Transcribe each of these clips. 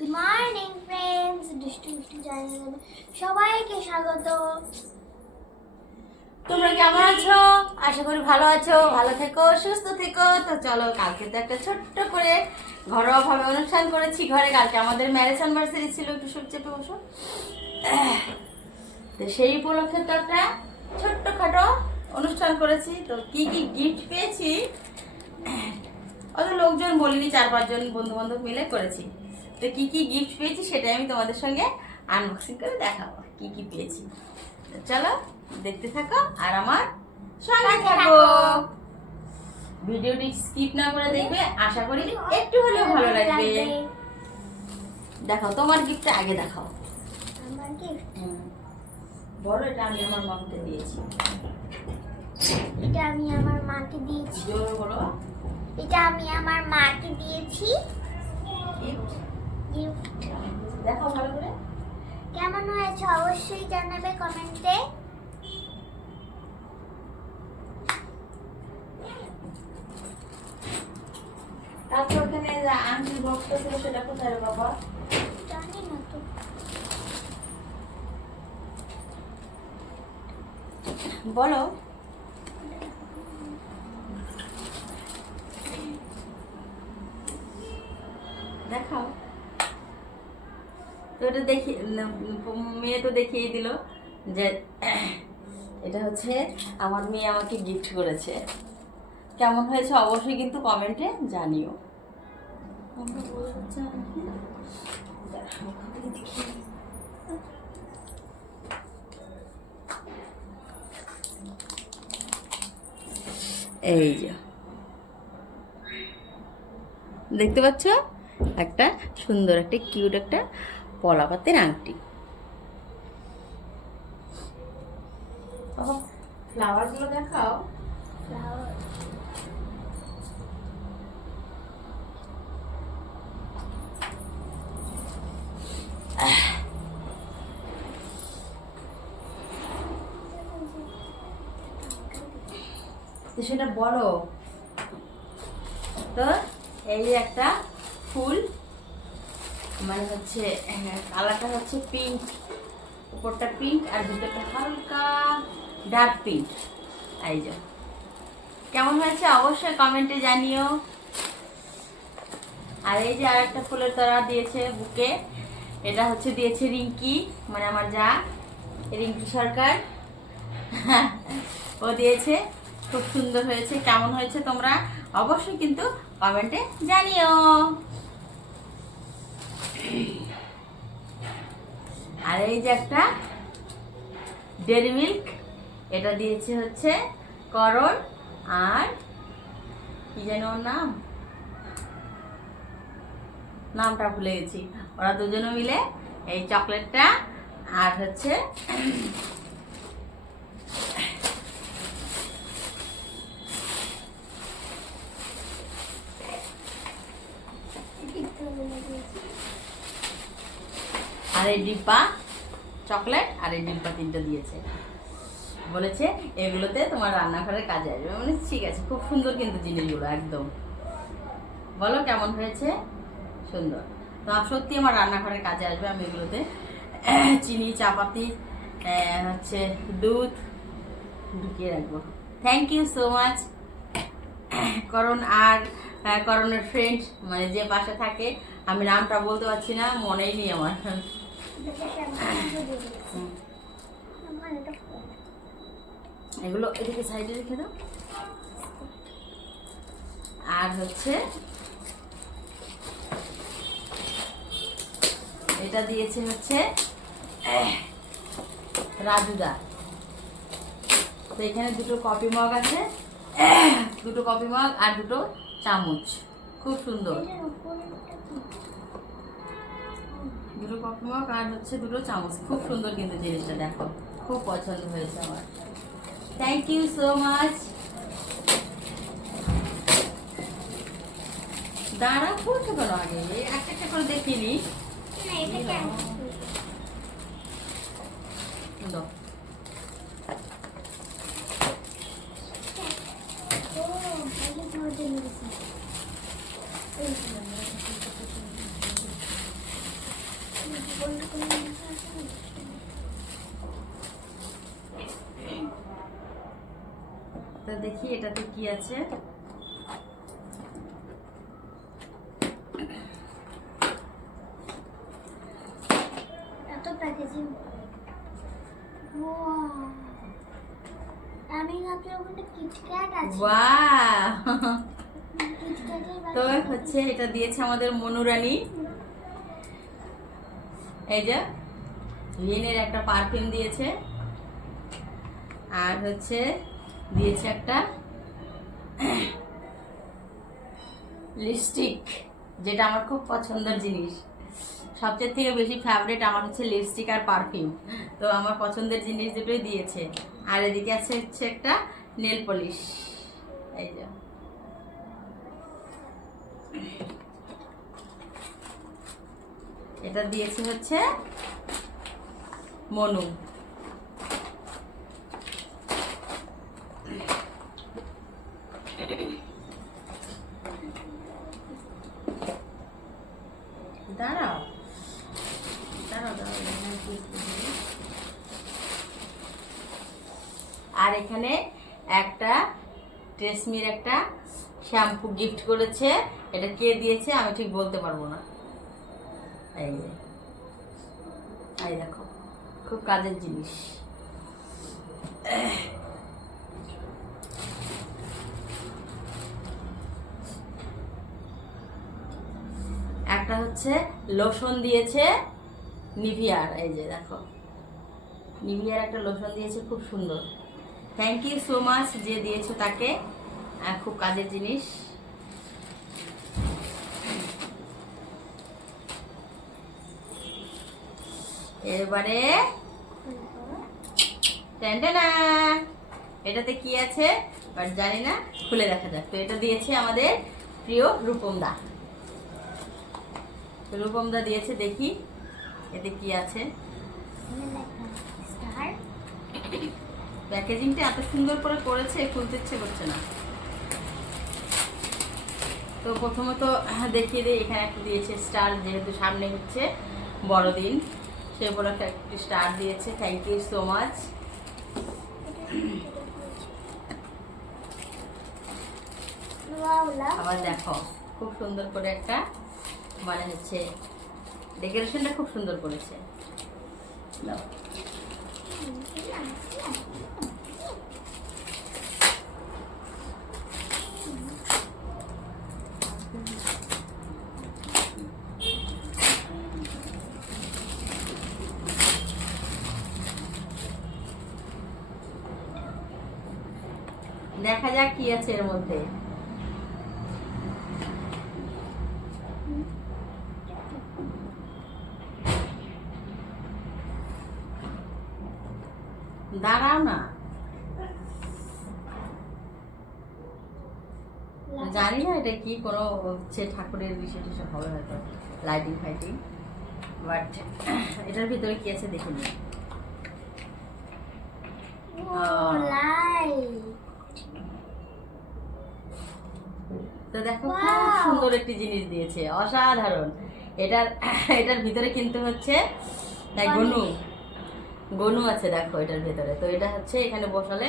Good morning friends দুষ্টু দুষ্টু চ্যানেলে সবাইকে স্বাগত। তোমরা কেমন আছো? আশা করি ভালো আছো, ভালো থেকো, সুস্থ থেকো। তো চলো, কালকে তো একটা ছোট্ট করে ঘরোয়া ভাবে অনুষ্ঠান করেছি ঘরে। কালকে আমাদের ম্যারেজ অ্যানিভার্সারি ছিল, একটু সব চেপে বসো। তো সেই উপলক্ষে তো একটা ছোট্টখাটো অনুষ্ঠান করেছি। তো কি কি গিফট পেয়েছি? অত লোকজন বলিনি, চার পাঁচজন বন্ধু বান্ধব মিলে করেছি। তো কি কি গিফট পেয়েছি সেটাই আমি তোমাদের সঙ্গে আনবক্সিং করে দেখাবো কি কি পেয়েছি। তো চলো দেখতে থাকো আর আমার সঙ্গে থাকো। ভিডিওটি স্কিপ না করে দেখবে আশা করি একটু হলেও ভালো লাগবে। দেখাও তোমার গিফটটা আগে দেখাও। আমার gift, বড় এটা আমি আমার মাকে দিয়েছি। এটা আমি আমার মাকে দিয়েছি। জোর বলো এটা আমি আমার মাকে দিয়েছি। Gift gift। ভালো করে। কেমন হয়েছে অবশ্যই জানাবে কমেন্টে। তারপর ওখানে যে আংটির বক্সটা ছিল সেটা কোথায় বাবা? জানি না তো। বলো। দেখাও। তো এটা দেখি মেয়ে তো দেখিয়ে দিল যে এটা হচ্ছে আমার মেয়ে আমাকে গিফট করেছে। কেমন হয়েছে অবশ্যই কিন্তু কমেন্টে জানিও। এই যে। দেখতে পাচ্ছ? একটা সুন্দর একটা কিউট একটা পলা পাতের আংটি ফ্লাওয়ারগুলো দেখাও। সেটা বলো। তো এই একটা ফুল। মানে হচ্ছে কালারটা হচ্ছে পিঙ্ক উপরটা পিঙ্ক আর ভিতরটা হালকা ডার্ক পিঙ্ক এই যে। কেমন হয়েছে? অবশ্যই কমেন্টে জানিও। আর এই যে আর একটা ফুলের তরা দিয়েছে বুকে, এটা হচ্ছে দিয়েছে রিঙ্কি মানে আমার যা, রিঙ্কি সরকার। ও দিয়েছে, খুব সুন্দর হয়েছে। কেমন হয়েছে তোমরা? অবশ্যই কিন্তু কমেন্টে জানিও। আর এই যে একটা ডেরি মিল্ক এটা দিয়েছে হচ্ছে করণ আর কি যেন ওর নাম? নামটা ভুলে গেছি। ওরা দুজনে মিলে এই চকলেটটা আর হচ্ছে আর এই ডিব্বা, চকলেট আর এই ডিব্বা তিনটা দিয়েছে। বলেছে, এগুলোতে তোমার রান্নাঘরের কাজে আসবে। মানে ঠিক আছে, খুব সুন্দর কিন্তু জিনিসগুলো, একদম। বলো কেমন হয়েছে? সুন্দর। তো সত্যি আমার রান্নাঘরের কাজে আসবে আমি এগুলোতে। চিনি, চাপাতি হচ্ছে দুধ, ঢুকিয়ে রাখব। Thank you so much Karan আর করণের ফ্রেন্ড মানে যে পাশে থাকে, আমি নামটা বলতে পারছি না, মনেই নেই আমার। এগুলো এদিকে সাইডে রেখে দাও। আর হচ্ছে এটা দিয়েছে হচ্ছে রাজুদা তো এখানে দুটো কফি মগ আছে, দুটো কফি মগ আর দুটো চামচ। খুব সুন্দর? দুটো কফি মগ আর হচ্ছে দুটো চামচ। খুব সুন্দর কিন্তু জিনিসটা দেখো। খুব পছন্দ হয়েছে আমার। থ্যাংক ইউ সো মাচ দাঁড়া খুলছো কেন আগে? একটা একটা করে দেখিনি। দাও। ও, ভালো ধরে নিয়েছি। এই যে, গোল্ড কোনো জিনিস আছে না? তো দেখি এটাতে কি আছে। আমি কিটক্যাট আছে। তো হচ্ছে এটা দিয়েছে আমাদের মনুরানী। এই যে লিনের একটা পারফিউম দিয়েছে। আর হচ্ছে দিয়েছে একটা লিপস্টিক যেটা আমার খুব পছন্দের জিনিস। সবচেয়ে থেকে বেশি ফেভারিট আমার হচ্ছে লিপস্টিক আর পারফিউম তো আমার পছন্দের জিনিস দুটোই দিয়েছে। আর এদিকে আছে হচ্ছে একটা নেল পলিশ এই যে। এটা দিয়েছে হচ্ছে মনু দাঁড়াও দাঁড়াও দাঁড়াও এখানে কি একটু দিই। আর এখানে একটা ট্রেসমির একটা শ্যাম্পু গিফট করেছে, এটা কে দিয়েছে আমি ঠিক বলতে পারব না। এই যে। এই দেখো, খুব কাজের জিনিস। একটা হচ্ছে লোশন দিয়েছে নিভিয়ার, এই যে দেখো। নিভিয়ার একটা লোশন দিয়েছে, খুব সুন্দর। থ্যাংক ইউ সো মাচ যে দিয়েছ তাকে। খুব কাজের জিনিস। এবারে এটাতে কি আছে? বাট জানি না খুলে দেখা যাক। তো এটা দিয়েছে আমাদের প্রিয় রূপম দা রূপম দা দিয়েছে দেখি এতে কি আছে। প্যাকেজিংটা এত সুন্দর করে করেছে খুলতে ইচ্ছে করছে না। তো প্রথমত দেখিয়ে দিই এখানে একটা দিয়েছে স্টার যেহেতু সামনে হচ্ছে বড়দিন। সে বলে একটি স্টার দিয়েছে। থ্যাংক ইউ সো মাচ আবার দেখো খুব সুন্দর করে একটা মানে হচ্ছে ডেকোরেশনটা খুব সুন্দর করেছে দাও। দেখা যাক কি আছে এর মধ্যে। দাঁড়াও না। জানি না এটা কি কোনো হচ্ছে, ঠাকুরের বিষয় টিষয় হবে হয়তো লাইটিং ফাইটিং। বাট এটার ভিতরে কি আছে দেখে নিই। লাইট তো দেখো খুব সুন্দর একটি জিনিস দিয়েছে অসাধারণ। এটার এটার ভিতরে কিন্তু হচ্ছে তাই গনু গনু আছে দেখো এটার ভিতরে। তো এটা হচ্ছে এখানে বসালে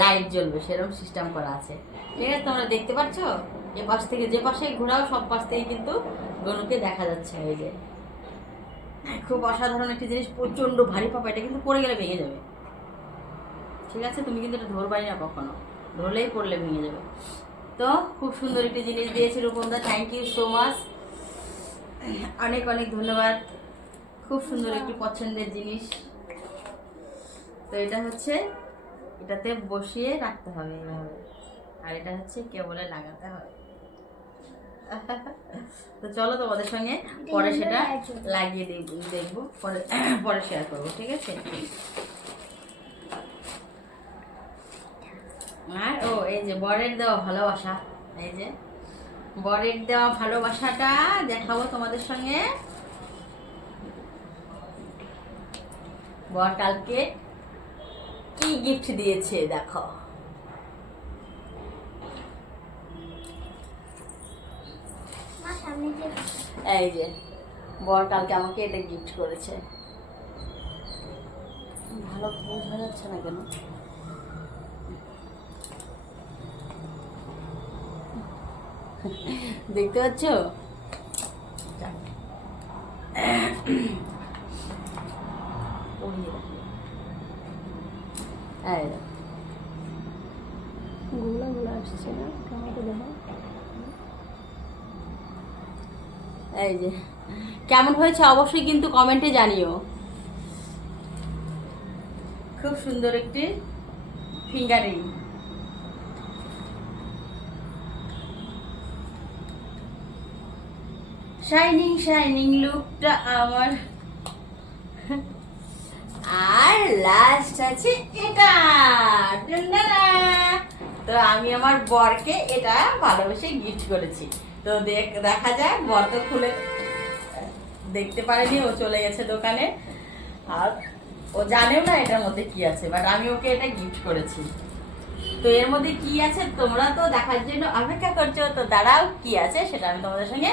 লাইট জ্বলবে সেরকম সিস্টেম করা আছে। ঠিক আছে তোমরা দেখতে পাচ্ছ? এ পাশ থেকে যে পাশে ঘোরাও সব পাশ থেকে কিন্তু গনুকে দেখা যাচ্ছে এই যে। খুব অসাধারণ একটি জিনিস প্রচণ্ড ভারী পাপা এটা কিন্তু পড়ে গেলে ভেঙে যাবে। ঠিক আছে তুমি কিন্তু এটা ধরবাই না কখনো। ধরলেই পড়লে ভেঙে যাবে। তো খুব সুন্দর একটি জিনিস দিয়েছে রূপমদা থ্যাংক ইউ সো মাচ অনেক অনেক ধন্যবাদ। খুব সুন্দর একটি পছন্দের জিনিস। তো এটা হচ্ছে এটাতে বসিয়ে রাখতে হবে এভাবে আর এটা হচ্ছে কেবলে লাগাতে হবে। তো চলো তোমাদের সঙ্গে পরে সেটা লাগিয়ে দেব- দেখব পরে পরে শেয়ার করব ঠিক আছে? আর ও এই যে বরের দেওয়া ভালোবাসা এই যে বরের দেওয়া ভালোবাসাটা দেখাবো তোমাদের সঙ্গে। বর কালকে কি গিফট দিয়েছে দেখো। এই যে বর কালকে আমাকে এটা গিফট করেছে। ভালো বোঝা যাচ্ছে না কেন? দেখতে পাচ্ছ। গুলো গুলো আসছে না? টমেটো দেখো এই যে কেমন হয়েছে অবশ্যই কিন্তু কমেন্টে জানিও। খুব সুন্দর একটি ফিঙ্গারিং। শাইনিং শাইনিং লুকটা আমার। আর লাস্ট আছে এটা। তো আমি আমার বরকে এটা ভালোবেসে গিফট করেছি। তো দেখ, দেখা যায় বর তো খুলে দেখতে পারেনি, ও চলে গেছে দোকানে। আর ও জানেও না এটার মধ্যে কি আছে বাট আমি ওকে এটা গিফট করেছি। তো এর মধ্যে কি আছে তোমরা তো দেখার জন্য অপেক্ষা করছ, তো দাঁড়াও, কি আছে সেটা আমি তোমাদের সঙ্গে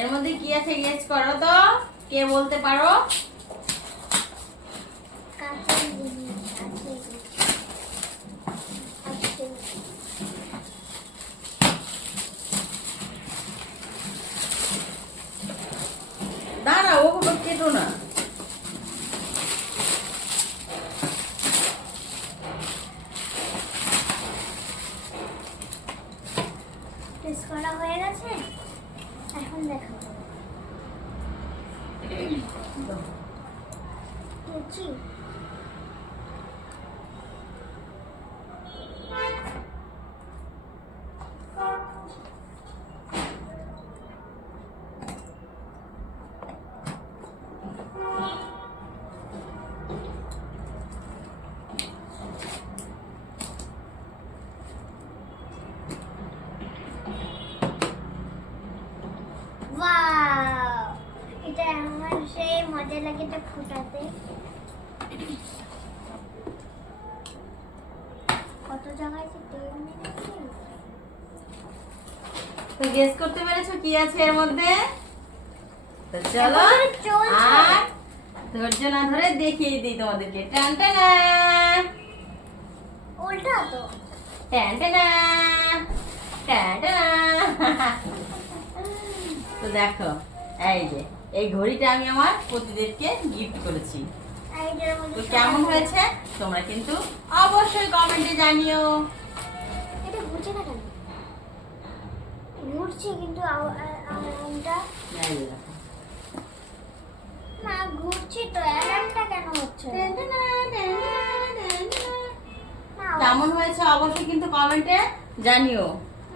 এর মধ্যে কি আছে গেস করো তো? কে বলতে পারো? দাঁড়া ও বাবা কেটো না টেস্ট করা হয়ে গেছে এখন দেখো লুচি Wow! এটা আমার সেই মজা লাগে এটা ফুটাতে। কত জায়গায় তো গেস করতে পেরেছ কি আছে এর মধ্যে? তো চলো আর ধৈর্য না ধরে দেখিয়ে দিই তোমাদেরকে। টান টানা উল্টা তো। টান টানা। টান টানা। তো দেখো এই যে এই ঘড়িটা আমি আমার প্রতিদেরকে গিফট করেছি। তো কেমন হয়েছে? তোমরা কিন্তু অবশ্যই কমেন্টে জানিও। এটা ঘুরছে না কেন? ঘুরছে কিন্তু আরামটা। না ঘুরছি তো আরামটা কেন হচ্ছে? কেমন হয়েছে অবশ্যই কিন্তু কমেন্টে জানিও।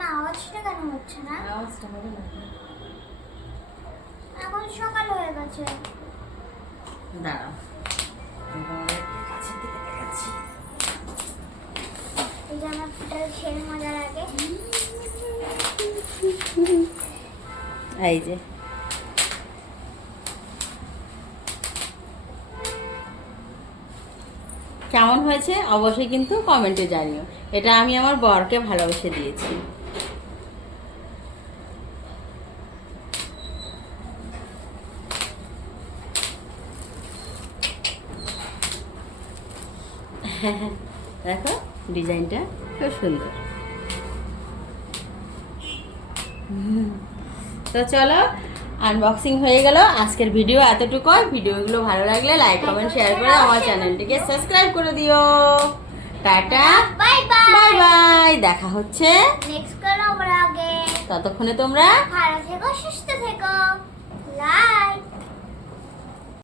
না আওয়াজটা কেন হচ্ছে না? আওয়াজটা হবে না। সকাল হয়ে গেছে। দাঁড়াও। কাছের দিকে দেখাচ্ছি। এই যে আমার ফুটার ছেড়ে মজা লাগে এই যে। কেমন হয়েছে? অবশ্যই কিন্তু কমেন্টে জানিও। এটা আমি আমার বরকে ভালোবেসে দিয়েছি। দেখো ডিজাইনটা খুব সুন্দর। তো চলো আনবক্সিং হয়ে গেল। আজকের ভিডিও এতটুকু। ভিডিওগুলো ভালো লাগলে লাইক কমেন্ট শেয়ার করে আমার চ্যানেলটিকে সাবস্ক্রাইব করে দিও। টাটা। বাই বাই বাই বাই দেখা হচ্ছে। নেক্সট ততক্ষণে তোমরা ভালো থেকো সুস্থ থেকো। লাইক